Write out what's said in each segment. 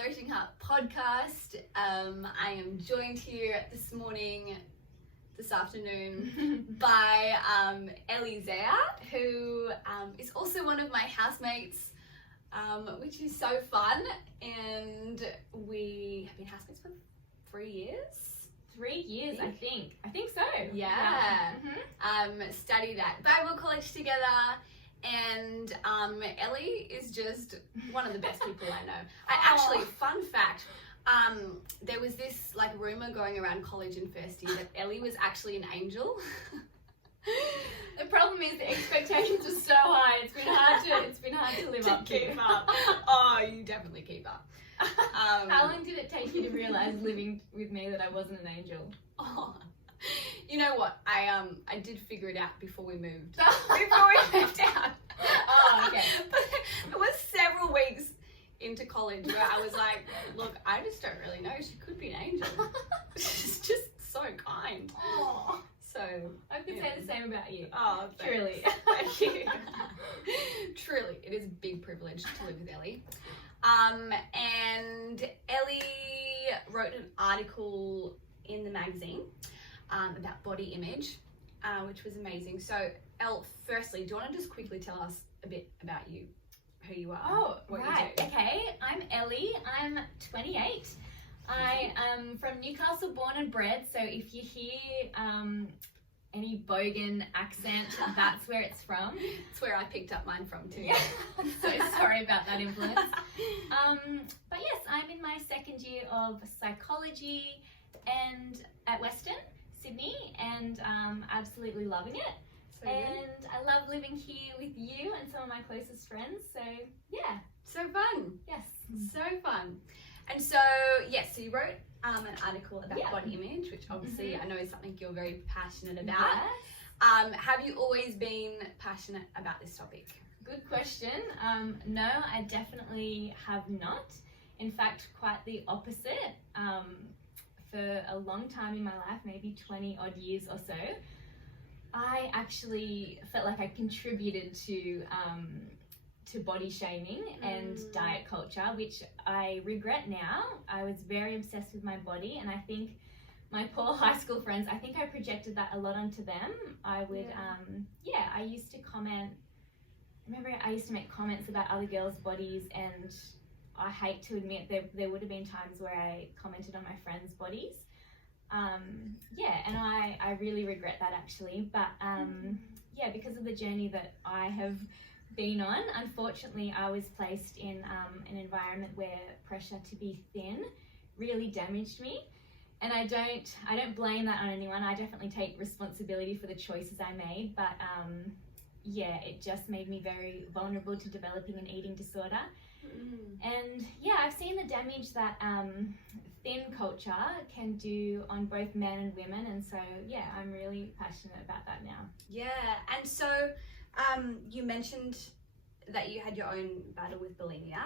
Flourishing Heart podcast. I am joined here this afternoon by Ellie Zaia, who is also one of my housemates, which is so fun. And we have been housemates for 3 years. 3 years, I think so. Yeah. Studied at Bible college together. And Ellie is just one of the best people I know. Actually, fun fact, there was this like rumor going around college in first year that Ellie was actually an angel. The problem is the expectations are so high. It's been hard to live up to. Keep up. Oh, you definitely keep up. How long did it take you to realize living with me that I wasn't an angel? Oh, you know what? I did figure it out before we moved. out. Oh, okay. But it was several weeks into college where I was like, look, I just don't really know. She could be an angel. She's just so kind. Oh. So I could say the same about you. Oh, thanks. Truly. Thank you. Truly, it is a big privilege to live with Ellie. And Ellie wrote an article in the magazine about body image, which was amazing. So, Elle, firstly, do you want to just quickly tell us a bit about you, who you are? Oh, what right. You do? Okay, I'm Ellie. I'm 28. I am from Newcastle, born and bred. So if you hear any bogan accent, that's where it's from. It's where I picked up mine from too. Yeah. So sorry about that influence. But yes, I'm in my second year of psychology and at Western, Sydney, and absolutely loving it. So and I love living here with you and some of my closest friends. So yeah. So fun. Yes. So fun. And so, yes, so you wrote an article about body image, which obviously I know is something you're very passionate about. Yes. Have you always been passionate about this topic? Good question. No, I definitely have not. In fact, quite the opposite. For a long time in my life, maybe 20 odd years or so, I actually felt like I contributed to body shaming and diet culture, which I regret now. I was very obsessed with my body, and I think my poor high school friends, I think I projected that a lot onto them. I would, I used to comment, I remember I used to make comments about other girls' bodies, and I hate to admit there would have been times where I commented on my friends' bodies. And I really regret that actually. But because of the journey that I have been on, unfortunately I was placed in an environment where pressure to be thin really damaged me. And I don't blame that on anyone. I definitely take responsibility for the choices I made, but it just made me very vulnerable to developing an eating disorder. And I've seen the damage that thin culture can do on both men and women, and so I'm really passionate about that now. And so you mentioned that you had your own battle with bulimia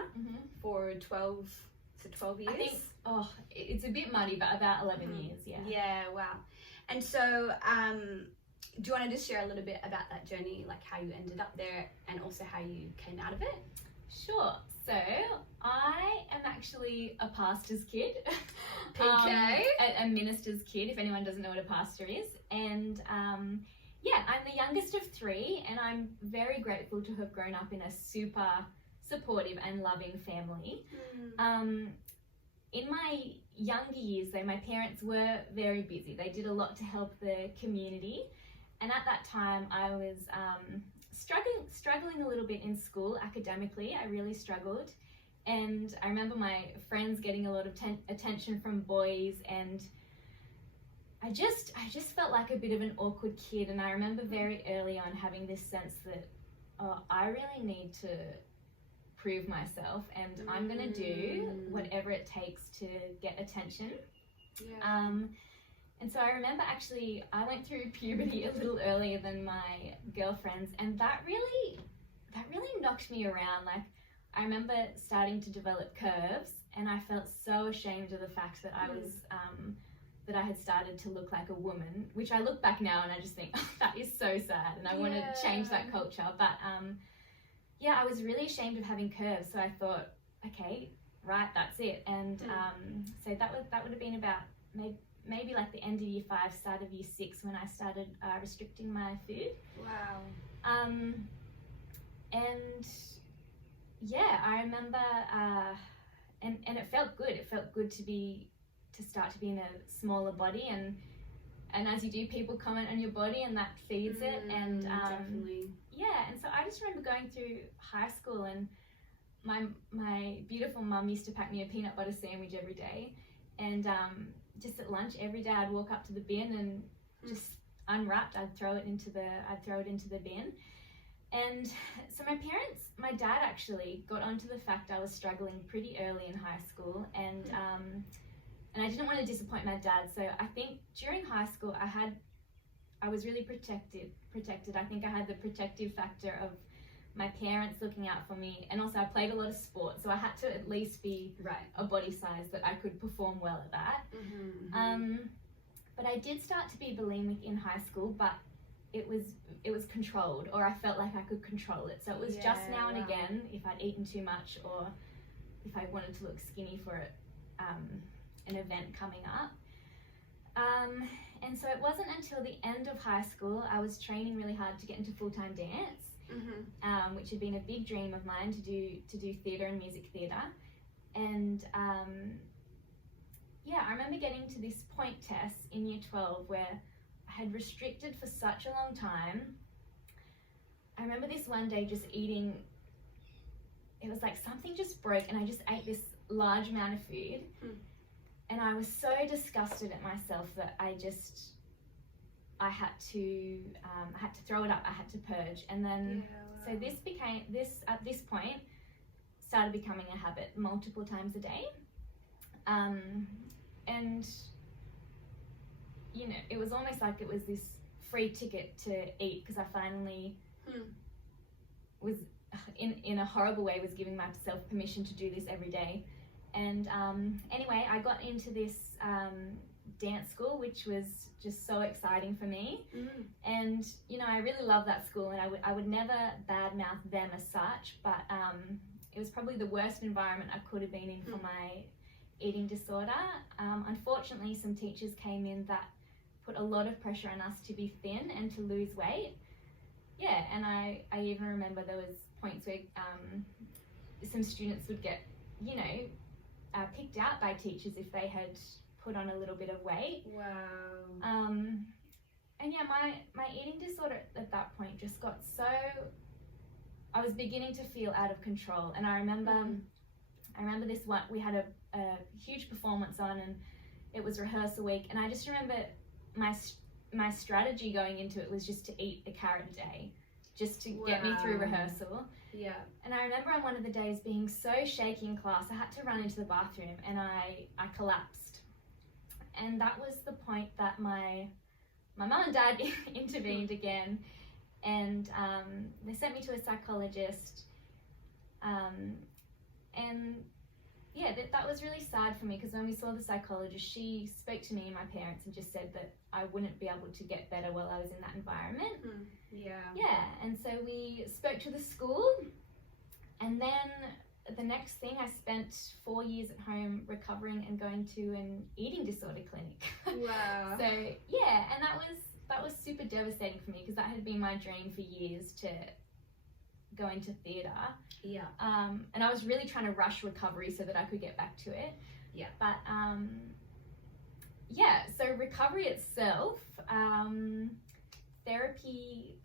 for 12 years? I think, it's a bit muddy, but about 11 years, Yeah, wow. And so do you want to just share a little bit about that journey, like how you ended up there and also how you came out of it? Sure. So I am actually a pastor's kid. PK? A minister's kid, if anyone doesn't know what a pastor is. And I'm the youngest of 3, and I'm very grateful to have grown up in a super supportive and loving family. In my younger years though, my parents were very busy. They did a lot to help the community. And at that time I was struggling a little bit in school academically. I really struggled, and I remember my friends getting a lot of attention from boys, and I just felt like a bit of an awkward kid. And I remember very early on having this sense that I really need to prove myself, and I'm gonna do whatever it takes to get attention. And so I remember actually I went through puberty a little earlier than my girlfriends, and that really knocked me around. Like, I remember starting to develop curves, and I felt so ashamed of the fact that I was that I had started to look like a woman, which I look back now and I just think, oh, that is so sad, and I want to change that culture. But I was really ashamed of having curves, so I thought, okay, right, that's it. And so that would have been about maybe like the end of year 5, start of year 6 when I started restricting my food. Wow. And yeah, I remember, and it felt good. It felt good to start to be in a smaller body, and as you do, people comment on your body, and that feeds it. And definitely. Yeah, and so I just remember going through high school, and my beautiful mum used to pack me a peanut butter sandwich every day, and just at lunch every day I'd walk up to the bin and just unwrapped, I'd throw it into the bin. And so my dad actually got onto the fact I was struggling pretty early in high school, and I didn't want to disappoint my dad. So I think during high school I was really protected. I think I had the protective factor of my parents looking out for me, and also I played a lot of sports, so I had to at least be a body size that I could perform well at that. But I did start to be bulimic in high school, but it was controlled, or I felt like I could control it. So it was just now and again if I'd eaten too much, or if I wanted to look skinny for an event coming up. And so it wasn't until the end of high school I was training really hard to get into full-time dance, which had been a big dream of mine, to do theatre and music theatre. And I remember getting to this point, Tess, in year 12 where I had restricted for such a long time. I remember this one day just eating, it was like something just broke, and I just ate this large amount of food. And I was so disgusted at myself that I had to throw it up. I had to purge, and then so at this point started becoming a habit, multiple times a day. And it was almost like it was this free ticket to eat, because I finally was in a horrible way was giving myself permission to do this every day. And anyway, I got into this dance school, which was just so exciting for me. And I really love that school, and I would never badmouth them as such, but it was probably the worst environment I could have been in for my eating disorder. Unfortunately, some teachers came in that put a lot of pressure on us to be thin and to lose weight. And I even remember there was points where some students would get picked out by teachers if they had put on a little bit of weight. Wow. And my eating disorder at that point just got so, I was beginning to feel out of control. And I remember this one, we had a huge performance on, and it was rehearsal week, and I just remember my strategy going into it was just to eat a carrot a day, just to get me through rehearsal. And I remember on one of the days being so shaky in class, I had to run into the bathroom, and I collapsed. And that was the point that my mum and dad intervened again, and they sent me to a psychologist. And that was really sad for me, because when we saw the psychologist, she spoke to me and my parents and just said that I wouldn't be able to get better while I was in that environment. And so we spoke to the school, and then the next thing, I spent 4 years at home recovering and going to an eating disorder clinic. Wow. So and that was super devastating for me, because that had been my dream for years, to go into theatre. And I was really trying to rush recovery so that I could get back to it. But so recovery itself, therapy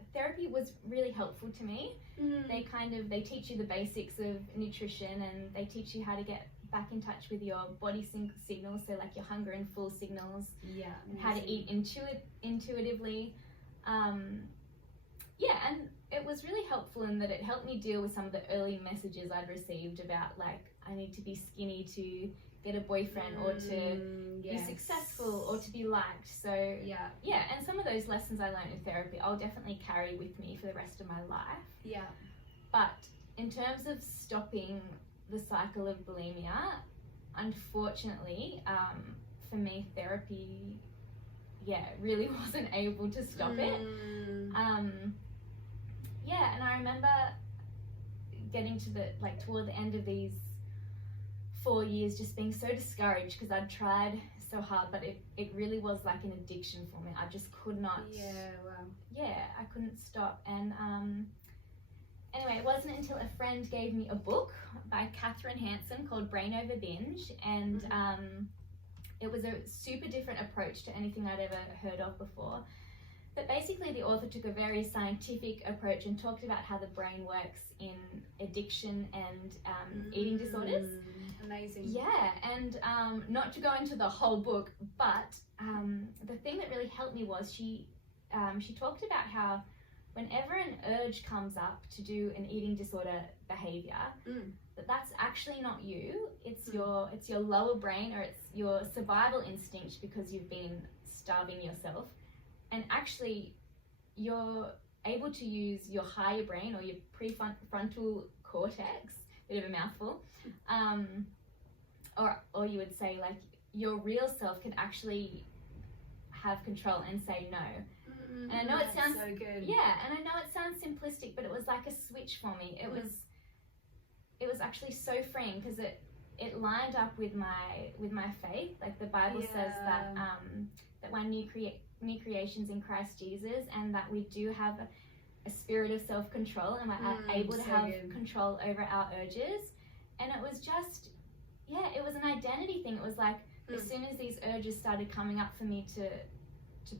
was really helpful to me. They teach you the basics of nutrition, and they teach you how to get back in touch with your body signals, so like your hunger and full signals, and how to eat intuitively. And it was really helpful in that it helped me deal with some of the early messages I'd received about, like, I need to be skinny to get a boyfriend, or to be successful, or to be liked. So and some of those lessons I learned in therapy I'll definitely carry with me for the rest of my life. But in terms of stopping the cycle of bulimia, unfortunately, for me, therapy really wasn't able to stop it. And I remember getting to toward the end of these 4 years just being so discouraged because I'd tried so hard, but it really was like an addiction for me. I just could not. Yeah, wow. Yeah, I couldn't stop. And anyway, it wasn't until a friend gave me a book by Katherine Hanson called Brain Over Binge, and it was a super different approach to anything I'd ever heard of before. But basically the author took a very scientific approach and talked about how the brain works in addiction and eating disorders. Amazing. Yeah, and not to go into the whole book, but the thing that really helped me was she talked about how whenever an urge comes up to do an eating disorder behavior, that's actually not you. It's your lower brain, or it's your survival instinct because you've been starving yourself. And actually, you're able to use your higher brain or your prefrontal cortex, bit of a mouthful, or you would say like your real self can actually have control and say no. And I know it sounds so good. Yeah, and I know it sounds simplistic, but it was like a switch for me. It was actually so freeing because it lined up with my faith. Like the Bible says that that we're new creations in Christ Jesus, and that we do have a spirit of self-control, and we're able to have control over our urges. And it was just, it was an identity thing. It was like as soon as these urges started coming up for me to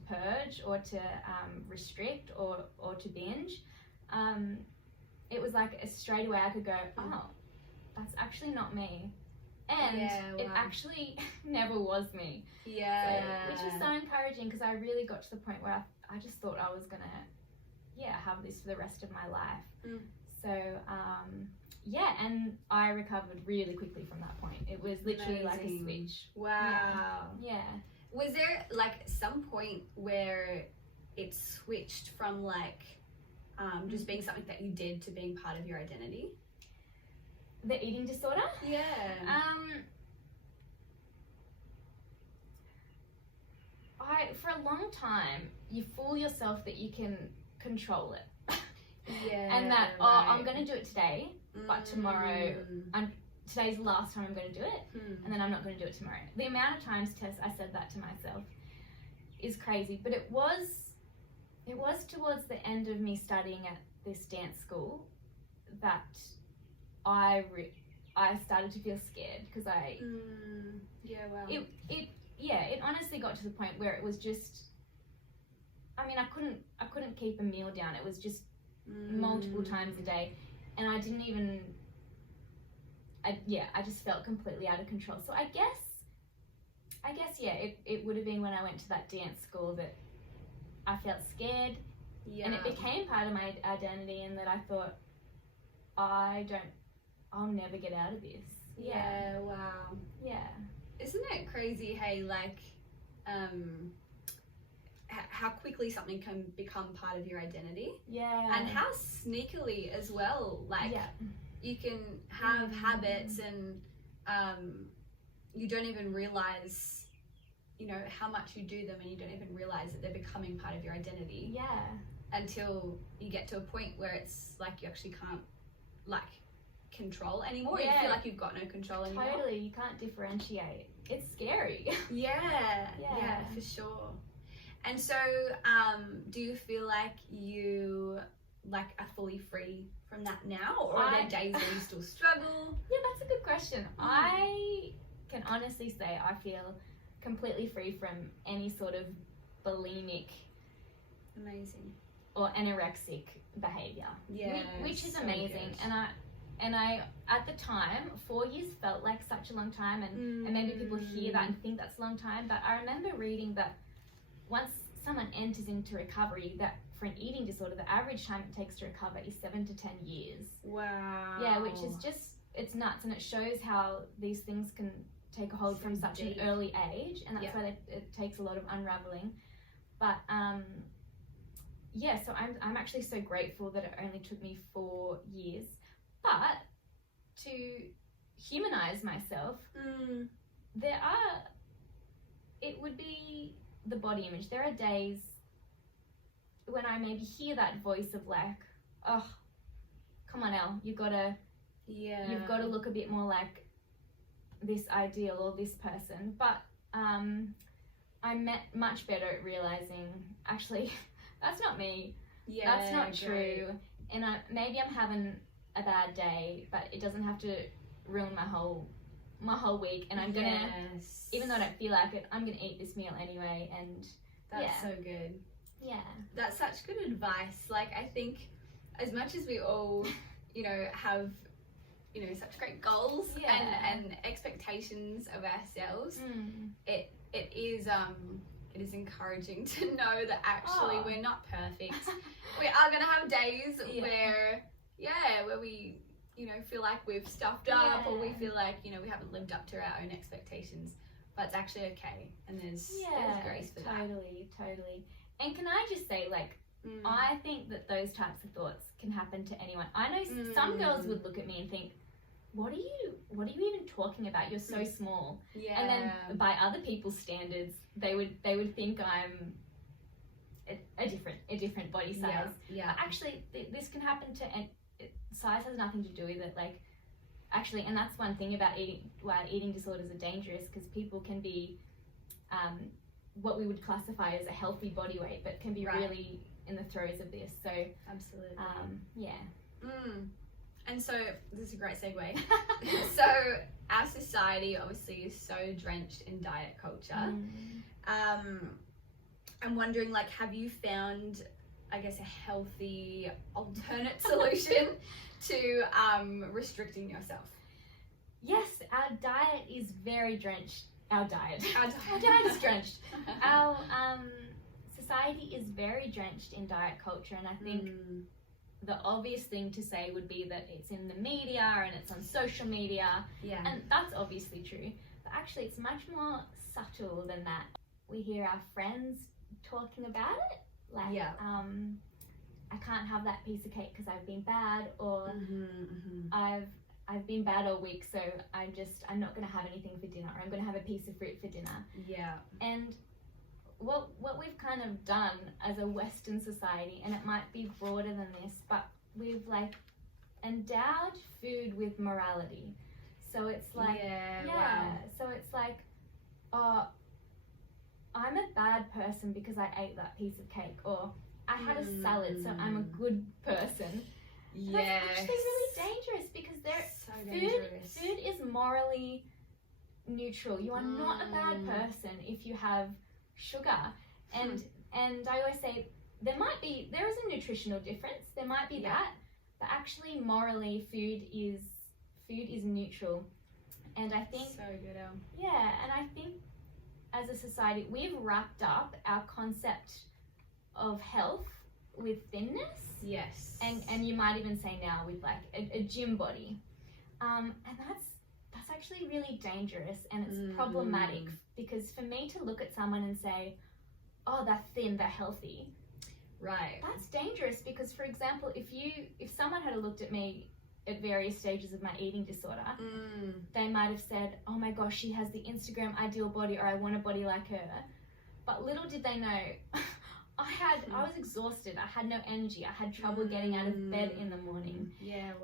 purge or to restrict or to binge, it was like straight away I could go, oh, that's actually not me. And it actually never was me. Yeah. So, which was so encouraging because I really got to the point where I just thought I was going to, have this for the rest of my life. So, and I recovered really quickly from that point. It was literally like a switch. Wow. Yeah. Was there like some point where it switched from like just being something that you did to being part of your identity? The eating disorder? Yeah. For a long time, you fool yourself that you can control it. And that, I'm going to do it today, but tomorrow, today's the last time I'm going to do it, and then I'm not going to do it tomorrow. The amount of times, Tess, I said that to myself is crazy. But it was towards the end of me studying at this dance school that I started to feel scared because it honestly got to the point where it was just, I couldn't keep a meal down. It was just multiple times a day, and I didn't even, I just felt completely out of control. So I guess it would have been when I went to that dance school that I felt scared, and it became part of my identity, and that I thought, I'll never get out of this. Yeah, wow. Yeah. Isn't it crazy, hey, like, how quickly something can become part of your identity? Yeah. And how sneakily as well, like, you can have habits and you don't even realize, how much you do them, and you don't even realize that they're becoming part of your identity. Yeah. Until you get to a point where it's like you actually can't, like, control anymore. You feel like you've got no control anymore. Totally, you can't differentiate. It's scary. Yeah, for sure. And so, do you feel like you are fully free from that now, or are there days where you still struggle? Yeah, that's a good question. I can honestly say I feel completely free from any sort of bulimic, amazing, or anorexic behavior. Yeah, which is so amazing. Good. And I, at the time, 4 years felt like such a long time, and maybe people hear that and think that's a long time, but I remember reading that once someone enters into recovery, that for an eating disorder, the average time it takes to recover is 7 to 10 years. Wow. Yeah, which is just, it's nuts, and it shows how these things can take a hold from such an early age, and that's why it takes a lot of unraveling. But so I'm actually so grateful that it only took me 4 years. But to humanize myself, it would be the body image. There are days when I maybe hear that voice of like, oh, come on, Elle, you've got to look a bit more like this ideal or this person, but I'm much better at realizing, actually, that's not me. Yeah, That's not great. true. And maybe I'm having a bad day, but it doesn't have to ruin my whole week. And I'm gonna, even though I don't feel like it, I'm gonna eat this meal anyway. And that's so good. Yeah, that's such good advice. Like, I think as much as we all, you know, have, you know, such great goals and expectations of ourselves, it is encouraging to know that actually we're not perfect. We are gonna have days where we, you know, feel like we've stuffed up, or we feel like, you know, we haven't lived up to our own expectations, but it's actually okay, and there's grace for that. Totally. And can I just say, like, I think that those types of thoughts can happen to anyone. I know some girls would look at me and think, what are you even talking about? You're so small. Yeah. And then by other people's standards, they would think I'm a different body size. Yeah. But actually, this can happen to, and size has nothing to do with it. Like, actually, and that's one thing about why eating disorders are dangerous, because people can be what we would classify as a healthy body weight, but can be really in the throes of this. So absolutely. And so this is a great segue. So our society obviously is so drenched in diet culture. I'm wondering, like, have you found, I guess, a healthy alternate solution to restricting yourself? Yes, our diet is very drenched. Our diet is drenched. Our society is very drenched in diet culture, and I think the obvious thing to say would be that it's in the media and it's on social media, and that's obviously true, but actually it's much more subtle than that. We hear our friends talking about it, like I can't have that piece of cake because I've been bad, or I've been bad all week, so I'm not going to have anything for dinner, or I'm going to have a piece of fruit for dinner. And what we've kind of done as a Western society, and it might be broader than this, but we've like endowed food with morality. So it's like, so it's like, oh, I'm a bad person because I ate that piece of cake, or I had a salad, so I'm a good person. That's actually really dangerous, because food is morally neutral. You are not a bad person if you have sugar, and I always say there is a nutritional difference. There might be that, but actually morally, food is neutral, and I think so good. And I think as a society we've wrapped up our concept of health with thinness. Yes. And you might even say now with like a gym body, and that's actually really dangerous, and it's problematic, because for me to look at someone and say, oh, they're thin, they're healthy, right, that's dangerous, because for example, if someone had looked at me at various stages of my eating disorder, they might have said, oh my gosh, she has the Instagram ideal body, or I want a body like her. But little did they know, I was exhausted, I had no energy, I had trouble getting out of bed in the morning.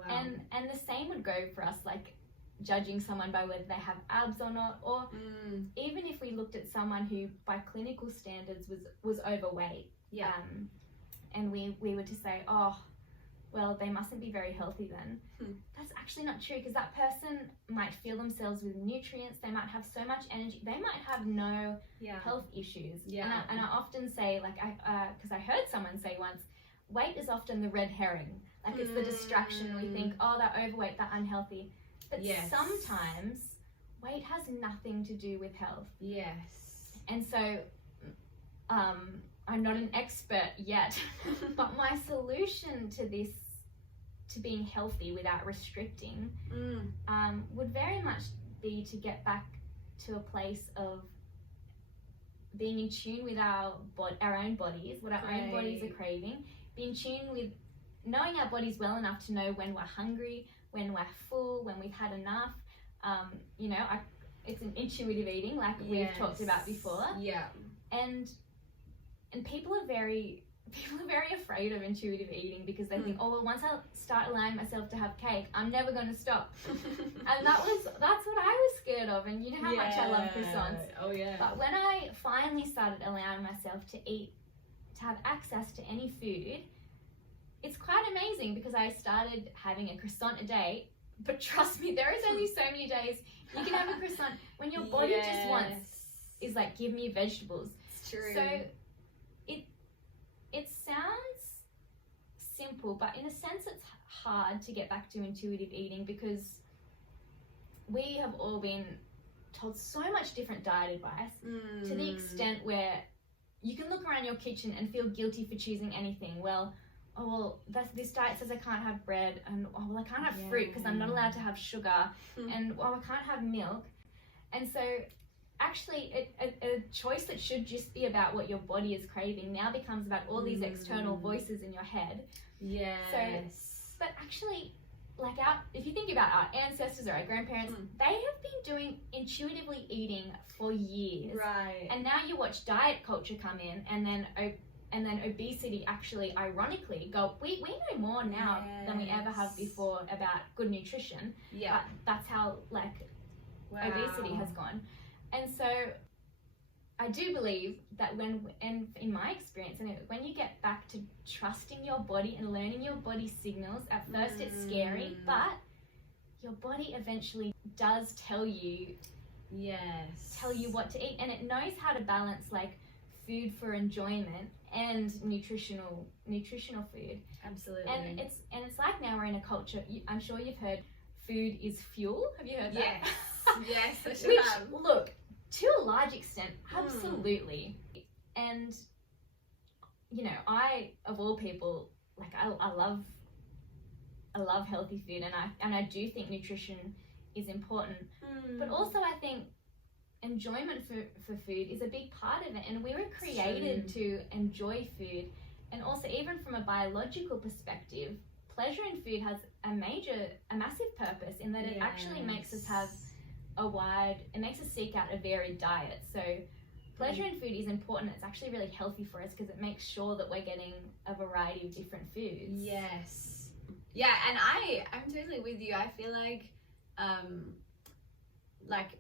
And the same would go for us, like judging someone by whether they have abs or not, or even if we looked at someone who by clinical standards was overweight, and we were to say, oh, well, they mustn't be very healthy then. That's actually not true, because that person might fill themselves with nutrients, they might have so much energy, they might have no health issues. And I often say, like, because I heard someone say once, weight is often the red herring. Like, it's the distraction. We think, oh, they're overweight, they're unhealthy. But sometimes weight has nothing to do with health. And so I'm not an expert yet, but my solution to this, to being healthy without restricting, would very much be to get back to a place of being in tune with our own bodies, what our own bodies are craving, be in tune with knowing our bodies well enough to know when we're hungry, when we're full, when we've had enough. It's an intuitive eating, like we've talked about before. And people are very people are very afraid of intuitive eating because they think, oh, well, once I start allowing myself to have cake, I'm never going to stop. And that's what I was scared of. And you know how much I love croissants. Oh yeah. But when I finally started allowing myself to have access to any food, it's quite amazing because I started having a croissant a day. But trust me, there is only so many days you can have a croissant when your body just wants is like, give me vegetables. It's true. So it sounds simple, but in a sense it's hard to get back to intuitive eating because we have all been told so much different diet advice to the extent where you can look around your kitchen and feel guilty for choosing anything. Well, this diet says I can't have bread, and I can't have fruit because I'm not allowed to have sugar, and I can't have milk. And so actually a choice that should just be about what your body is craving now becomes about all these external voices in your head. Yes. So, but actually, like if you think about our ancestors or our grandparents, they have been doing intuitively eating for years. Right. And now you watch diet culture come in, and then obesity actually, ironically, we know more now than we ever have before about good nutrition. Yeah. But that's how obesity has gone. And so I do believe that and in my experience, when you get back to trusting your body and learning your body's signals, at first it's scary, but your body eventually does tell you what to eat, and it knows how to balance like food for enjoyment and nutritional food. Absolutely. And it's like now we're in a culture. I'm sure you've heard food is fuel. Have you heard that? Yes. Yes, I should Which, have. look, to a large extent, absolutely. And, you know, I, of all people, like I love healthy food, and I do think nutrition is important. But also I think enjoyment for food is a big part of it, and we were created to enjoy food. And also, even from a biological perspective, pleasure in food has a massive purpose in that it actually makes us have it makes us seek out a varied diet. So pleasure in food is important. It's actually really healthy for us because it makes sure that we're getting a variety of different foods. Yes. Yeah, and I'm totally with you. I feel like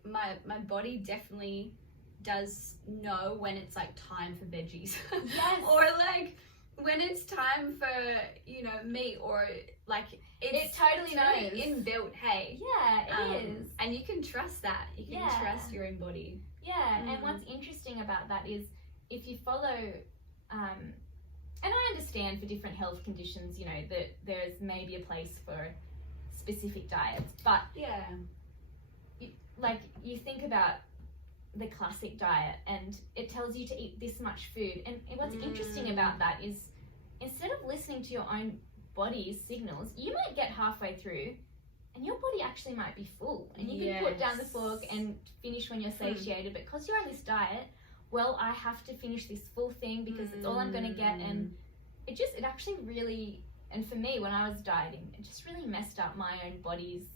my body definitely does know when it's like time for veggies. Yes. Or like when it's time for, you know, meat, or like it totally knows. Inbuilt, hey. Yeah, it is. And you can trust that. You can trust your own body. Yeah, and what's interesting about that is if you follow, and I understand for different health conditions, you know, that there's maybe a place for specific diets, but you think about the classic diet and it tells you to eat this much food, and what's interesting about that is instead of listening to your own body's signals, you might get halfway through and your body actually might be full, and you can put down the fork and finish when you're satiated, but because you're on this diet, well, I have to finish this full thing because it's all I'm going to get. And it actually really, and for me when I was dieting, it just really messed up my own body's,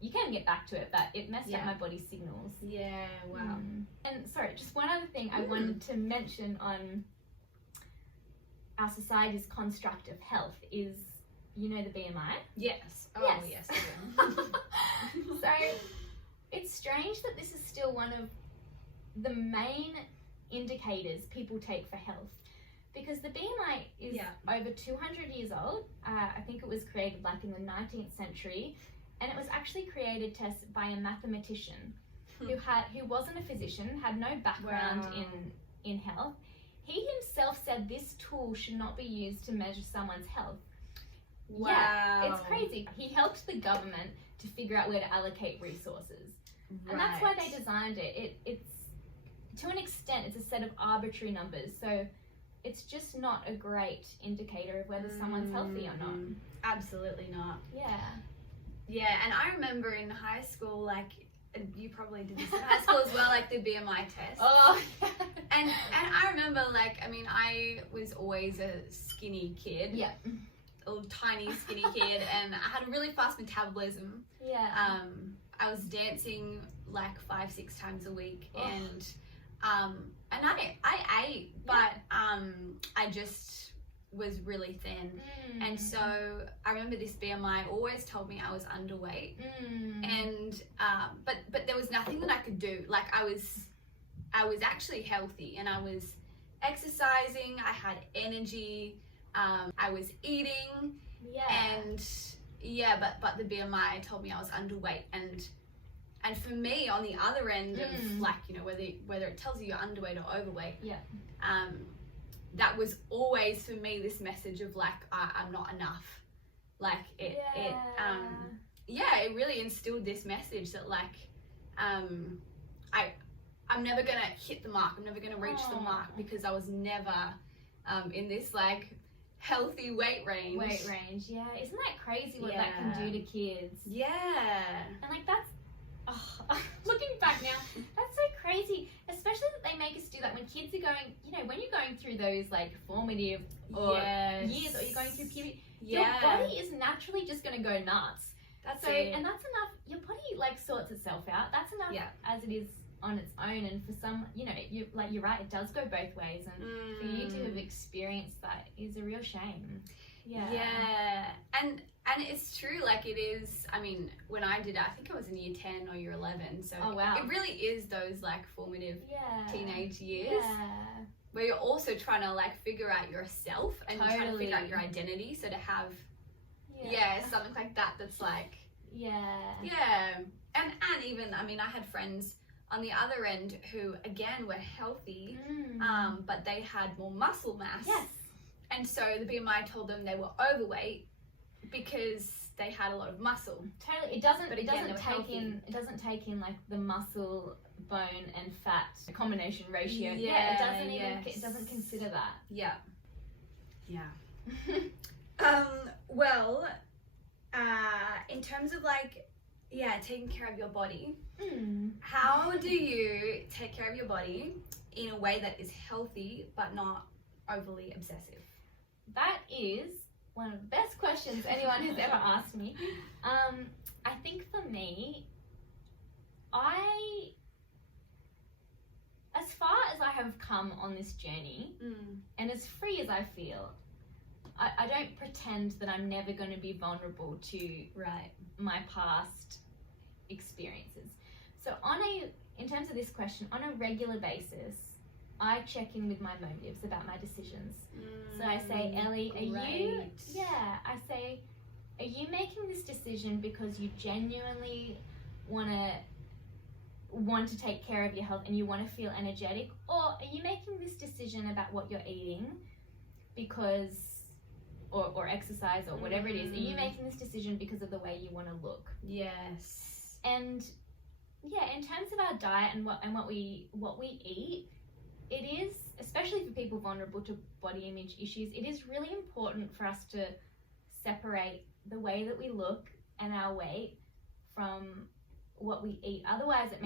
you can get back to it, but it messed up my body's signals. Yeah, wow. And sorry, just one other thing I wanted to mention on our society's construct of health is, you know, the BMI? Yes. Oh, yes. So it's strange that this is still one of the main indicators people take for health, because the BMI is over 200 years old. I think it was created like in the 19th century, and it was actually created, Tess, by a mathematician who wasn't a physician, had no background in health. He himself said this tool should not be used to measure someone's health. Wow. Yeah, it's crazy. He helped the government to figure out where to allocate resources. Right. And that's why they designed it. It's to an extent, it's a set of arbitrary numbers. So it's just not a great indicator of whether someone's healthy or not. Absolutely not. Yeah. Yeah, and I remember in high school, like, you probably did this in high school as well, like the BMI test. Oh, and I remember, like, I mean, I was always a skinny kid. Yeah. A little tiny skinny kid, and I had a really fast metabolism. Yeah. I was dancing like 5-6 times a week, and I ate, but I just was really thin. And so I remember this BMI always told me I was underweight. And but there was nothing that I could do. Like I was actually healthy, and I was exercising, I had energy, I was eating, and but the BMI told me I was underweight. And for me, on the other end of, like, you know, whether it tells you you're underweight or overweight, that was always for me this message of like, I'm not enough. Like it really instilled this message that like, I'm never gonna hit the mark. I'm never gonna reach the mark, because I was never in this like healthy weight range. Yeah. Isn't that crazy what that can do to kids? Yeah. And like that's, looking back now, that's so crazy. Especially that they make us do that when kids are going, you know, when you're going through those like formative years, or you're going through puberty, your body is naturally just going to go nuts. And that's enough. Your body like sorts itself out. That's enough as it is on its own. And for some, you know, you're right, it does go both ways. And for you to have experienced that is a real shame. And it's true, like it is. I mean, when I did it, I think I was in year 10 or year 11, so it really is those like formative teenage years where you're also trying to like figure out yourself and trying to figure out your identity. So to have something like that's like and even, I mean, I had friends on the other end who again were healthy, but they had more muscle mass. And so the BMI told them they were overweight because they had a lot of muscle. It doesn't take in like the muscle, bone and fat combination ratio. It doesn't consider that. Well, in terms of like taking care of your body, how do you take care of your body in a way that is healthy but not overly obsessive? That is one of the best questions anyone has ever asked me. I think for me, as far as I have come on this journey, and as free as I feel, I don't pretend that I'm never going to be vulnerable to my past experiences. So in terms of this question, on a regular basis, I check in with my motives about my decisions. So I say, Ellie, are you making this decision because you genuinely want to take care of your health and you want to feel energetic, or are you making this decision about what you're eating because or exercise or whatever it is? Are you making this decision because of the way you want to look? Yes. And in terms of our diet and what we eat, it is, especially for people vulnerable to body image issues, it is really important for us to separate the way that we look and our weight from what we eat. Otherwise, it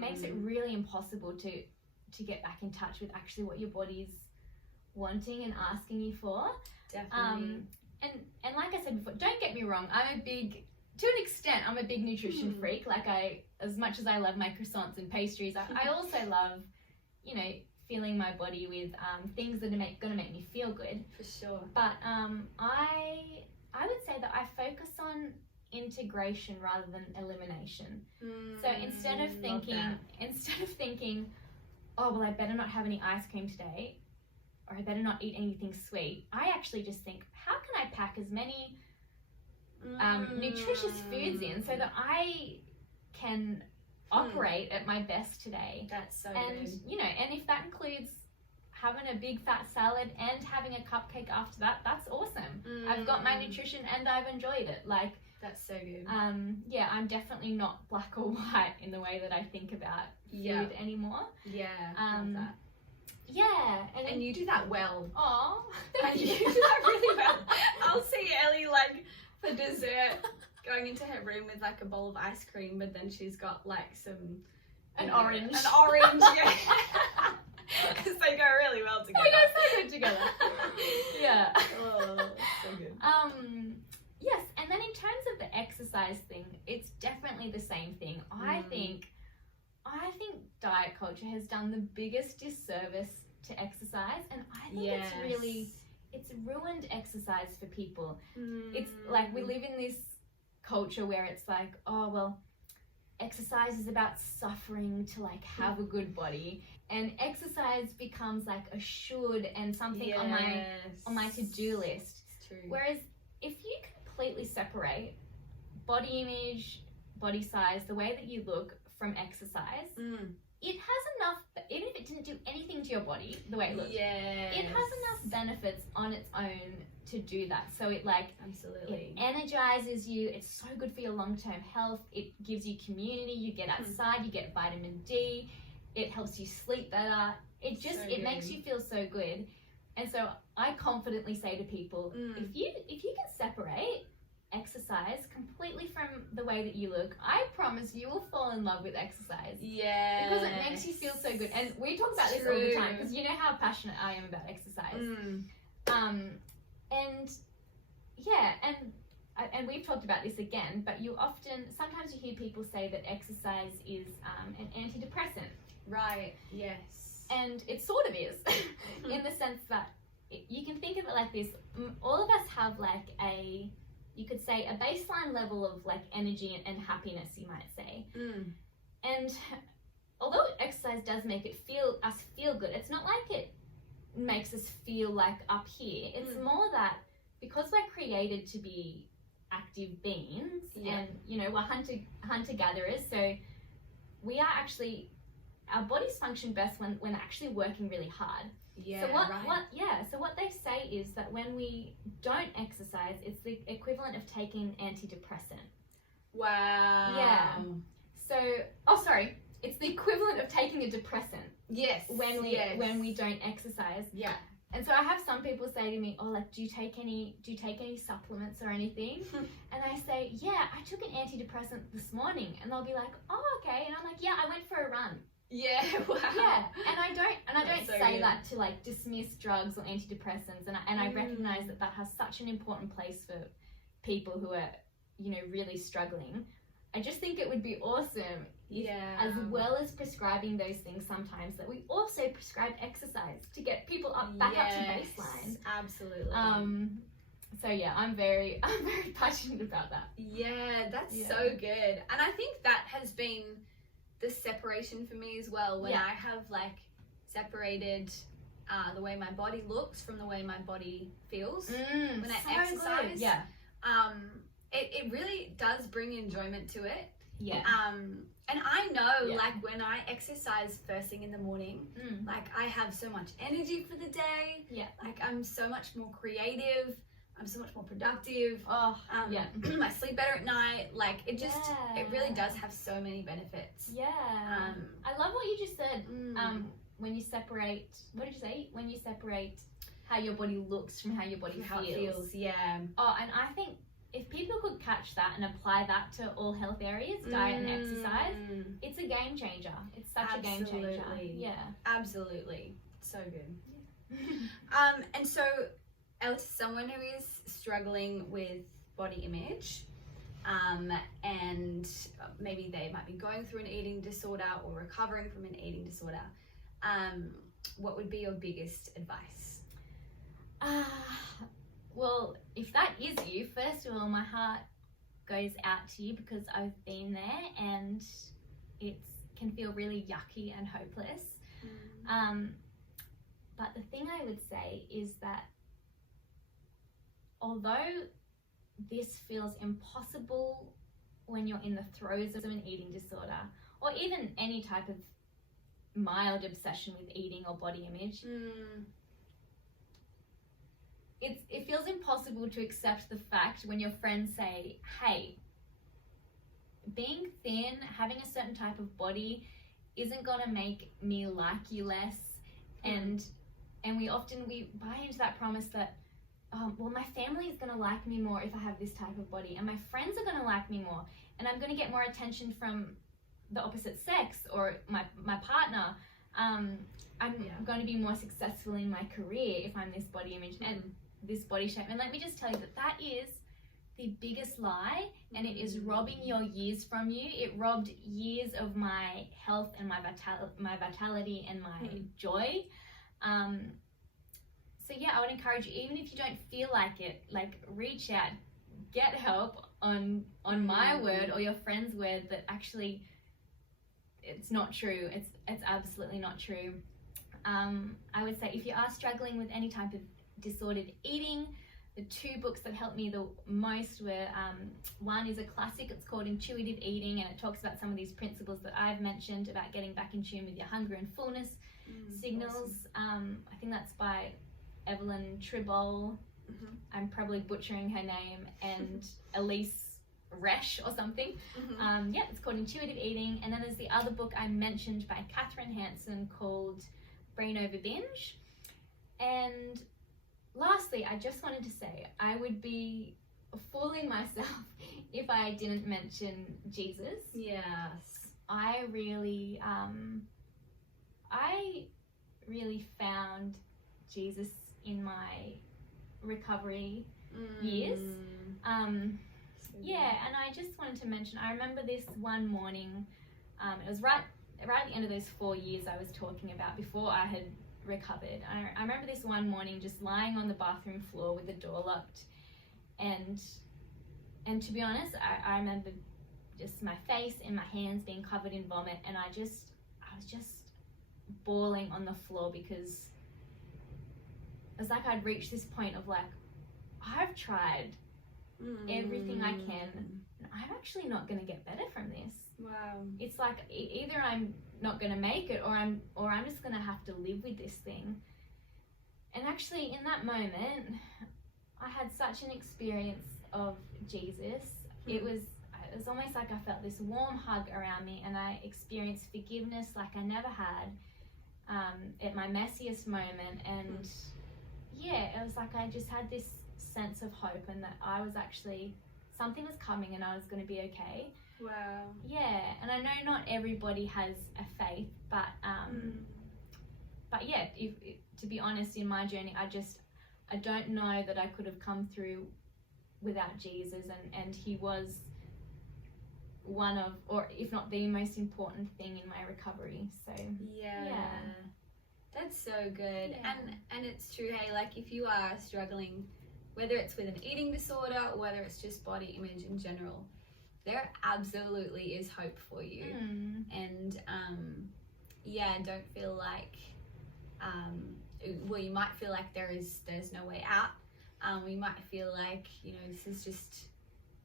makes it really impossible to get back in touch with actually what your body's wanting and asking you for. Definitely. And like I said before, don't get me wrong, to an extent, I'm a big nutrition freak. Like as much as I love my croissants and pastries, I also love, you know, filling my body with things that are going to make me feel good. For sure. But I would say that I focus on integration rather than elimination. So instead of thinking, oh well, I better not have any ice cream today, or I better not eat anything sweet, I actually just think, how can I pack as many nutritious foods in so that I can operate at my best today? That's so good. You know, and if that includes having a big fat salad and having a cupcake after that, that's awesome. I've got my nutrition and I've enjoyed it. Like, that's so good. I'm definitely not black or white in the way that I think about food anymore. Love that. And you do that well. Oh, and you do that really well. I'll see Ellie like for dessert going into her room with like a bowl of ice cream, but then she's got like an orange, yeah, because they go really well together. They go so good together. Yeah. Oh, so good. Yes, and then in terms of the exercise thing, it's definitely the same thing. I think diet culture has done the biggest disservice to exercise, and I think it's really it's ruined exercise for people. It's like we live in this culture where it's like, oh well, exercise is about suffering to like have a good body, and exercise becomes like a should and something on my to-do list. It's true. Whereas if you completely separate body image, body size, the way that you look from exercise, it has enough, even if it didn't do anything to your body, the way it looks, it has enough benefits on its own to do that. So it like, absolutely, it energizes you, it's so good for your long-term health, it gives you community, you get outside, you get vitamin D, it helps you sleep better, it just, So it makes you feel so good. And so I confidently say to people, if you can separate exercise completely from the way that you look, I promise you will fall in love with exercise. Yeah, because it makes you feel so good. And we talk about this all the time because you know how passionate I am about exercise. And yeah, and we've talked about this again, but sometimes you hear people say that exercise is an antidepressant. Right. Yes. And it sort of is, in the sense that you can think of it like this: all of us have like you could say a baseline level of like energy and happiness, you might say. And although exercise does make us feel good, it's not like it makes us feel like up here. It's more that because we're created to be active beings, and you know, we're hunter gatherers, so we are actually, our bodies function best when actually working really hard. Yeah. So what they say is that when we don't exercise, it's the equivalent of taking antidepressant. Wow. Yeah. So, it's the equivalent of taking a depressant. Yes. When we don't exercise. Yeah. And so I have some people say to me, oh, like, do you take any supplements or anything? And I say, yeah, I took an antidepressant this morning. And they'll be like, oh, okay. And I'm like, yeah, I went for a run. Yeah, wow. Yeah, and I don't so say good. that to like dismiss drugs or antidepressants, and I recognize that has such an important place for people who are, you know, really struggling. I just think it would be awesome if, as well as prescribing those things sometimes, that we also prescribe exercise to get people back up to baseline. Absolutely. So yeah, I'm very passionate about that. Yeah, that's so good. And I think that has been the separation for me as well, when I have like separated the way my body looks from the way my body feels when I exercise. Good. It really does bring enjoyment to it. And I know like when I exercise first thing in the morning, like I have so much energy for the day. Like I'm so much more creative, I'm so much more productive. I sleep better at night. Like it just, it really does have so many benefits. I love what you just said. When you separate, what did you say? When you separate how your body looks from how your body feels. Oh, and I think if people could catch that and apply that to all health areas, diet and exercise, it's a game changer. It's such a game changer. Absolutely. So good. And so, Ellie, someone who is struggling with body image, and maybe they might be going through an eating disorder or recovering from an eating disorder, what would be your biggest advice? Well, if that is you, first of all, my heart goes out to you because I've been there and it can feel really yucky and hopeless. But the thing I would say is that although this feels impossible when you're in the throes of an eating disorder, or even any type of mild obsession with eating or body image, it feels impossible to accept the fact when your friends say, hey, being thin, having a certain type of body isn't going to make me like you less. And we buy into that promise that, well, my family is going to like me more if I have this type of body, and my friends are going to like me more, and I'm going to get more attention from the opposite sex or my partner. I'm going to be more successful in my career if I'm this body image and this body shape. And let me just tell you that is the biggest lie, and it is robbing your years from you. It robbed years of my health and my vitality and my joy. So yeah, I would encourage you, even if you don't feel like it, like reach out, get help on my word or your friend's word that actually it's not true. It's absolutely not true. I would say if you are struggling with any type of disordered eating, the 2 books that helped me the most were, one is a classic, it's called Intuitive Eating, and it talks about some of these principles that I've mentioned about getting back in tune with your hunger and fullness signals. Awesome. I think that's by Evelyn Tribble. I'm probably butchering her name, and Elise Resch or something. Yeah, it's called Intuitive Eating. And then there's the other book I mentioned by Catherine Hanson called Brain Over Binge. And lastly, I just wanted to say I would be fooling myself if I didn't mention Jesus. Yes. I really found Jesus in my recovery years. Yeah, and I just wanted to mention, I remember this one morning, it was right at the end of those 4 years I was talking about before I had recovered. I remember this one morning just lying on the bathroom floor with the door locked, and to be honest, I remember just my face and my hands being covered in vomit, and I was just bawling on the floor because it was like I'd reached this point of like, I've tried everything I can, and I'm actually not going to get better from this. Wow. It's like either I'm not going to make it, or I'm just going to have to live with this thing. And actually, in that moment, I had such an experience of Jesus. It was almost like I felt this warm hug around me, and I experienced forgiveness like I never had at my messiest moment. And yeah, it was like I just had this sense of hope, and that I was actually, something was coming and I was going to be okay. Wow. Yeah, and I know not everybody has a faith, but yeah, to be honest, in my journey, I don't know that I could have come through without Jesus, and he was one of, or if not the most important thing in my recovery. So yeah. That's so good. Yeah. And it's true, hey, like if you are struggling, whether it's with an eating disorder or whether it's just body image in general, there absolutely is hope for you. And don't feel like you might feel like there's no way out. You might feel like, this is just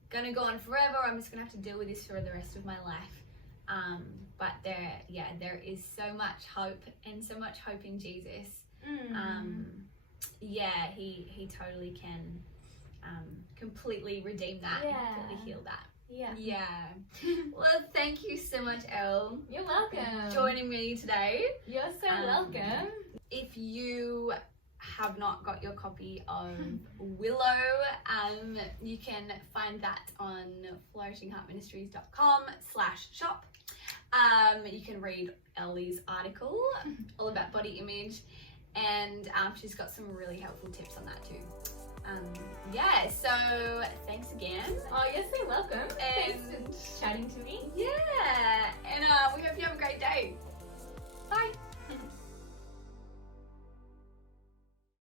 gonna go on forever, I'm just gonna have to deal with this for the rest of my life. But there is so much hope, and so much hope in Jesus. He totally can completely redeem that, completely heal that. Yeah. Well, thank you so much, Elle. You're welcome. For joining me today. You're so welcome. If you have not got your copy of WILLOW, you can find that on flourishingheartministries.com/shop. You can read Ellie's article all about body image, and she's got some really helpful tips on that too. So thanks again. Oh, you're so welcome. And thanks for chatting to me. Yeah, and we hope you have a great day. Bye.